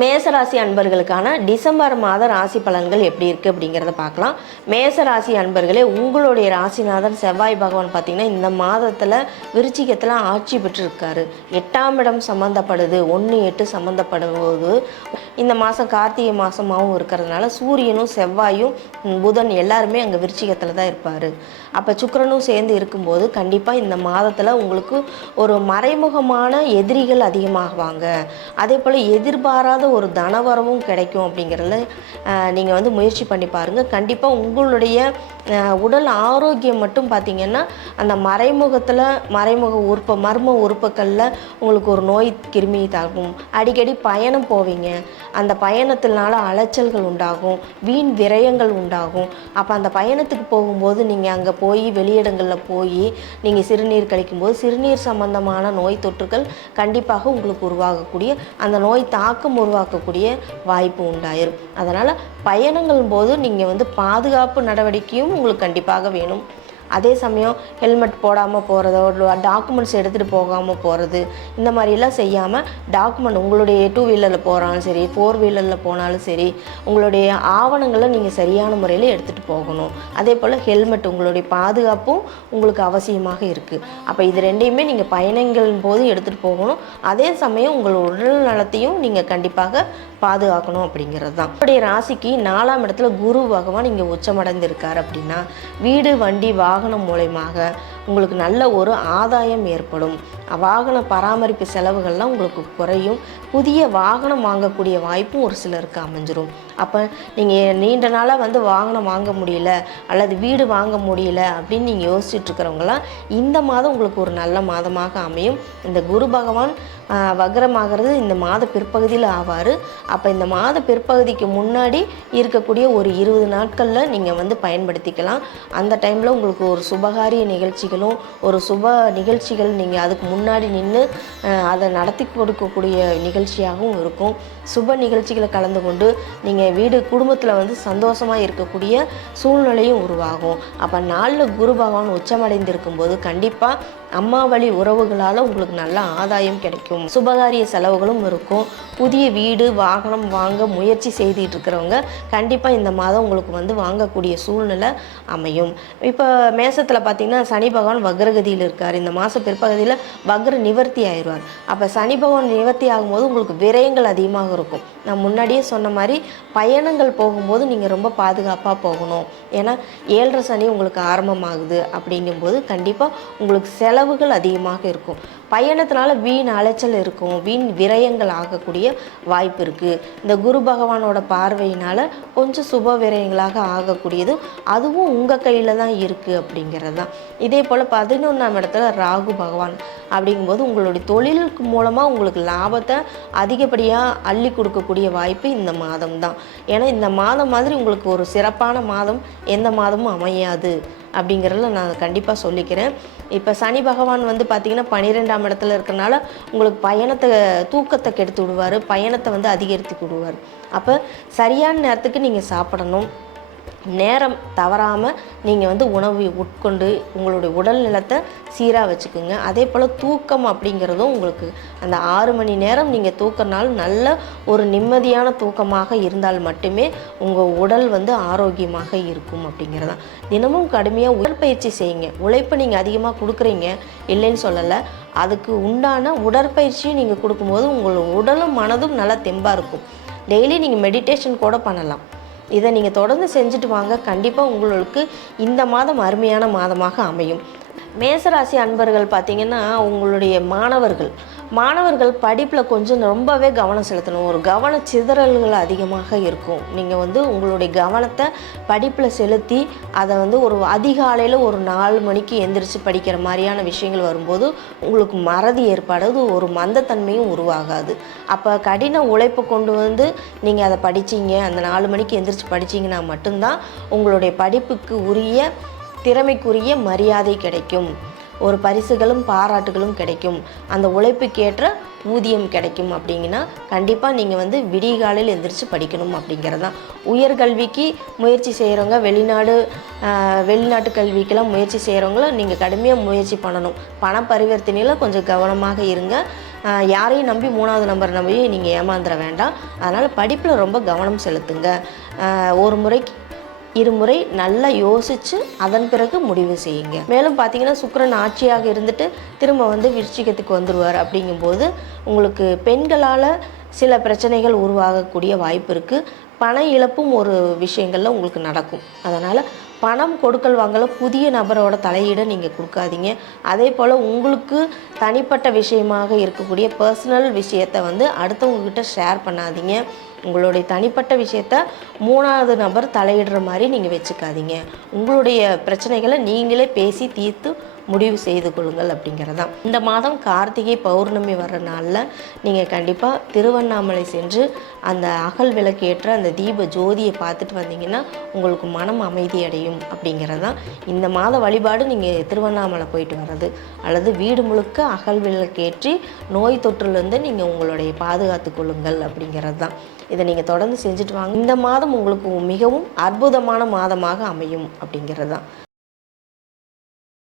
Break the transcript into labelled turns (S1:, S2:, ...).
S1: மேசராசி அன்பர்களுக்கான டிசம்பர் மாத ராசி பலன்கள் எப்படி இருக்குது அப்படிங்கிறத பார்க்கலாம். மேசராசி அன்பர்களே உங்களுடைய ராசிநாதன் செவ்வாய் பகவான் பார்த்தீங்கன்னா இந்த மாதத்தில் விருச்சிகத்தில் ஆட்சி பெற்றிருக்காரு. எட்டாம் இடம் சம்மந்தப்படுது ஒன்று எட்டு சம்மந்தப்படும்போது இந்த மாதம் கார்த்திகை மாதமாகவும் இருக்கிறதுனால சூரியனும் செவ்வாயும் புதன் எல்லாருமே அங்கே விருச்சிகத்தில் தான் இருப்பார். அப்போ சுக்கரனும் சேர்ந்து இருக்கும்போது கண்டிப்பாக இந்த மாதத்தில் உங்களுக்கு ஒரு மறைமுகமான எதிரிகள் அதிகமாகுவாங்க. அதே போல் எதிர்பாராத ஒரு தனவரவும் கிடைக்கும் அப்படிங்கிறத நீங்கள் வந்து முயற்சி பண்ணி பாருங்கள் கண்டிப்பாக உங்களுடைய உடல் ஆரோக்கியம் மட்டும் பார்த்தீங்கன்னா அந்த மறைமுகத்தில் மறைமுக உறுப்பு மர்ம உறுப்புகளில் உங்களுக்கு ஒரு நோய் கிருமி தாக்கும். அடிக்கடி பயணம் போவீங்க. அந்த பயணத்தினால அலைச்சல்கள் உண்டாகும் வீண் விரயங்கள் உண்டாகும். அப்போ அந்த பயணத்துக்கு போகும்போது நீங்கள் அங்கே போய் வெளியிடங்களில் போய் நீங்கள் சிறுநீர் கழிக்கும்போது சிறுநீர் சம்பந்தமான நோய் தொற்றுகள் கண்டிப்பாக உங்களுக்கு உருவாகக்கூடிய அந்த நோய் தாக்கம் உருவாக்கக்கூடிய வாய்ப்பு உண்டாயிரும். அதனால் பயணங்கள் போது நீங்கள் வந்து பாதுகாப்பு நடவடிக்கையும் உங்களுக்கு கண்டிப்பாக வேணும். அதே சமயம் ஹெல்மெட் போடாமல் போகிறதோ டாக்குமெண்ட்ஸ் எடுத்துகிட்டு போகாமல் போகிறது இந்த மாதிரிலாம் செய்யாமல் டாக்குமெண்ட் உங்களுடைய டூ வீலரில் போகிறாலும் சரி ஃபோர் வீலரில் போனாலும் சரி உங்களுடைய ஆவணங்களை நீங்கள் சரியான முறையில் எடுத்துகிட்டு போகணும். அதே போல் ஹெல்மெட் உங்களுடைய பாதுகாப்பும் உங்களுக்கு அவசியமாக இருக்குது அப்போ இது ரெண்டையுமே நீங்கள் பயணங்கள் போது எடுத்துகிட்டு போகணும். அதே சமயம் உங்கள் உடல் நலத்தையும் நீங்கள் கண்டிப்பாக பாதுகாக்கணும் அப்படிங்கிறது தான். உங்களுடைய ராசிக்கு நாலாம் இடத்துல குரு பகவான் இங்கே உச்சமடைந்திருக்கார் அப்படின்னா வீடு வண்டி வா வாகனம் மூலயமாக உங்களுக்கு நல்ல ஒரு ஆதாயம் ஏற்படும். வாகன பராமரிப்பு செலவுகள்லாம் உங்களுக்கு குறையும். புதிய வாகனம் வாங்கக்கூடிய வாய்ப்பும் ஒரு சிலருக்கு அமைஞ்சிரும். அப்போ நீங்கள் நீண்ட நாளாக வந்து வாகனம் வாங்க முடியல அல்லது வீடு வாங்க முடியல அப்படின்னு நீங்கள் யோசிச்சுட்ருக்கிறவங்களாம் இந்த மாதம் உங்களுக்கு ஒரு நல்ல மாதமாக அமையும். இந்த குரு பகவான் வக்ரமாகிறது இந்த மாத பிற்பகுதியில் ஆவார். அப்போ இந்த மாத பிற்பகுதிக்கு முன்னாடி இருக்கக்கூடிய ஒரு இருபது நாட்களில் நீங்கள் வந்து பயன்படுத்திக்கலாம். அந்த டைமில் உங்களுக்கு ஒரு சுபகாரிய நிகழ்ச்சிகளும் ஒரு சுப நிகழ்ச்சிகள் நீங்கள் அதுக்கு முன்னாடி நின்று அதை நடத்தி கொடுக்கக்கூடிய நிகழ்ச்சியாகவும் இருக்கும். சுப நிகழ்ச்சிகளை கலந்து கொண்டு நீங்கள் வீடு குடும்பத்தில் வந்து சந்தோஷமாக இருக்கக்கூடிய சூழ்நிலையும் உருவாகும். அப்போ நாளில் குரு பகவான் உச்சமடைந்திருக்கும் போது கண்டிப்பாக அம்மா வழி உறவுகளால் உங்களுக்கு நல்ல ஆதாயம் கிடைக்கும். சுபகாரிய செலவுகளும் இருக்கும். புதிய வீடு வாகனம் வாங்க முயற்சி செய்துட்டு இருக்கிறவங்க கண்டிப்பாக இந்த மாதம் உங்களுக்கு வந்து வாங்கக்கூடிய சூழ்நிலை அமையும். இப்போ மேசத்தில் பார்த்தீங்கன்னா சனி பகவான் வக்ரகதியில் இருக்கார். இந்த மாதம் பிற்பகுதியில் வக்ர நிவர்த்தி ஆயிடுவார். அப்போ சனி பகவான் நிவர்த்தி ஆகும்போது உங்களுக்கு விரயங்கள் அதிகமாக இருக்கும். நான் முன்னாடியே சொன்ன மாதிரி பயணங்கள் போகும்போது நீங்கள் ரொம்ப பாதுகாப்பாக போகணும். ஏன்னா ஏழரை சனி உங்களுக்கு ஆரம்பமாகுது அப்படிங்கும்போது கண்டிப்பாக உங்களுக்கு செலவுகள் அதிகமாக இருக்கும். பயணத்தினால வீண் அலைச்சல் இருக்கும். வீண் விரயங்கள் ஆகக்கூடிய வாய்ப்பு இருக்குது இந்த குரு பகவானோட பார்வையினால் கொஞ்சம் சுப விரயங்களாக ஆகக்கூடியது. அதுவும் உங்கள் கையில் தான் இருக்குது அப்படிங்கிறது தான். இதே போல் பதினொன்றாம் இடத்துல ராகு பகவான் அப்படிங்கும்போது உங்களுடைய தொழிலுக்கு மூலமாக உங்களுக்கு லாபத்தை அதிகப்படியாக அள்ளி கொடுக்கக்கூடிய வாய்ப்பு இந்த மாதம் தான். ஏன்னா இந்த மாதம் மாதிரி உங்களுக்கு ஒரு சிறப்பான மாதம் எந்த மாதமும் அமையாது அப்படிங்கிறதுல நான் கண்டிப்பாக சொல்லிக்கிறேன். இப்போ சனி பகவான் வந்து பார்த்திங்கன்னா பன்னிரெண்டாம் இடத்துல இருக்கறனால உங்களுக்கு பயணத்தை தூக்கத்தை கெடுத்து விடுவார். பயணத்தை வந்து அதிகரித்து விடுவார். அப்போ சரியான நேரத்துக்கு நீங்கள் சாப்பிடணும். நேரம் தவறாமல் நீங்கள் வந்து உணவு உட்கொண்டு உங்களுடைய உடல் நிலத்தை சீராக வச்சுக்கோங்க. அதே போல் தூக்கம் அப்படிங்கிறதும் உங்களுக்கு அந்த ஆறு மணி நேரம் நீங்கள் தூக்கறனால நல்ல ஒரு நிம்மதியான தூக்கமாக இருந்தால் மட்டுமே உங்கள் உடல் வந்து ஆரோக்கியமாக இருக்கும் அப்படிங்கிறதான் தினமும் கடுமையாக உடற்பயிற்சி செய்யுங்க. உழைப்பை நீங்கள் அதிகமாக கொடுக்குறீங்க. இல்லைன்னு சொல்லலை. அதுக்கு உண்டான உடற்பயிற்சியும் நீங்கள் கொடுக்கும்போது உங்கள் உடலும் மனதும் நல்லா தெம்பாக இருக்கும். டெய்லி நீங்கள் மெடிடேஷன் கூட பண்ணலாம். இதை நீங்கள் தொடர்ந்து செஞ்சுட்டு வாங்க. கண்டிப்பாக உங்களுக்கு இந்த மாதம் அருமையான மாதமாக அமையும். மேசராசி அன்பர்கள் பார்த்தீங்கன்னா உங்களுடைய மாணவர்கள் மாணவர்கள் படிப்பில் கொஞ்சம் ரொம்பவே கவனம் செலுத்தணும். ஒரு கவன சிதறல்கள் அதிகமாக இருக்கும். நீங்கள் வந்து உங்களுடைய கவனத்தை படிப்பில் செலுத்தி அதை வந்து ஒரு அதிகாலையில் ஒரு நாலு மணிக்கு எந்திரிச்சு படிக்கிற மாதிரியான விஷயங்கள் வரும்போது உங்களுக்கு மறதி ஏற்படாது ஒரு மந்தத்தன்மையும் உருவாகாது. அப்போ கடின உழைப்பு கொண்டு வந்து நீங்கள் அதை படிச்சீங்க அந்த நாலு மணிக்கு எந்திரிச்சு படிச்சீங்கன்னா மட்டும்தான் உங்களுடைய படிப்புக்கு உரிய திறமைக்குரிய மரியாதை கிடைக்கும். ஒரு பரிசுகளும் பாராட்டுகளும் கிடைக்கும். அந்த உழைப்புக்கேற்ற ஊதியம் கிடைக்கும் அப்படிங்கன்னா கண்டிப்பாக நீங்கள் வந்து விடிகாலையில் எழுந்திரிச்சு எந்திரிச்சு படிக்கணும் அப்படிங்கிறது தான் உயர்கல்விக்கு முயற்சி செய்கிறவங்க வெளிநாடு வெளிநாட்டு கல்விக்கெல்லாம் முயற்சி செய்கிறவங்கள நீங்கள் கடுமையாக முயற்சி பண்ணணும். பண பரிவர்த்தனையில் கொஞ்சம் கவனமாக இருங்க. யாரையும் நம்பி மூணாவது நம்பர் நம்பியும் நீங்கள் ஏமாந்துட வேண்டாம். அதனால் படிப்பில் ரொம்ப கவனம் செலுத்துங்க. ஒரு முறைக்கு இருமுறை நல்லா யோசித்து அதன் பிறகு முடிவு செய்யுங்க. மேலும் பார்த்தீங்கன்னா சுக்கரன் ஆட்சியாக இருந்துட்டு திரும்ப வந்து விருச்சிகத்துக்கு வந்துடுவார் அப்படிங்கும்போது உங்களுக்கு பெண்களால் சில பிரச்சனைகள் உருவாகக்கூடிய வாய்ப்பு இருக்குது பண இழப்பும் ஒரு விஷயங்களில் உங்களுக்கு நடக்கும். அதனால் பணம் கொடுக்கல் வாங்கல புதிய நபரோட தலையீடை நீங்கள் கொடுக்காதீங்க. அதே போல் உங்களுக்கு தனிப்பட்ட விஷயமாக இருக்கக்கூடிய பர்சனல் விஷயத்தை வந்து அடுத்தவங்கக்கிட்ட ஷேர் பண்ணாதீங்க. உங்களுடைய தனிப்பட்ட விஷயத்த மூணாவது நபர் தலையிடுற மாதிரி நீங்கள் வச்சுக்காதீங்க. உங்களுடைய பிரச்சனைகளை நீங்களே பேசி தீர்த்து முடிவு செய்து கொள்ளுங்கள் அப்படிங்கிறதான் இந்த மாதம் கார்த்திகை பௌர்ணமி வர்ற நாளில் நீங்கள் கண்டிப்பாக திருவண்ணாமலை சென்று அந்த அகல் விளக்கேற்ற அந்த தீப ஜோதியை பார்த்துட்டு வந்தீங்கன்னா உங்களுக்கு மனம் அமைதி அடையும் அப்படிங்கிறதான் இந்த மாத வழிபாடு நீங்கள் திருவண்ணாமலை போயிட்டு வர்றது. அல்லது வீடு முழுக்க அகல் விளக்கேற்றி நோய் தொற்றுலேருந்து நீங்கள் உங்களுடைய பாதுகாத்து கொள்ளுங்கள் அப்படிங்கிறது தான். இதை நீங்கள் தொடர்ந்து செஞ்சுட்டு வாங்க. இந்த மாதம் உங்களுக்கு மிகவும் அற்புதமான மாதமாக அமையும் அப்படிங்கிறது தான்.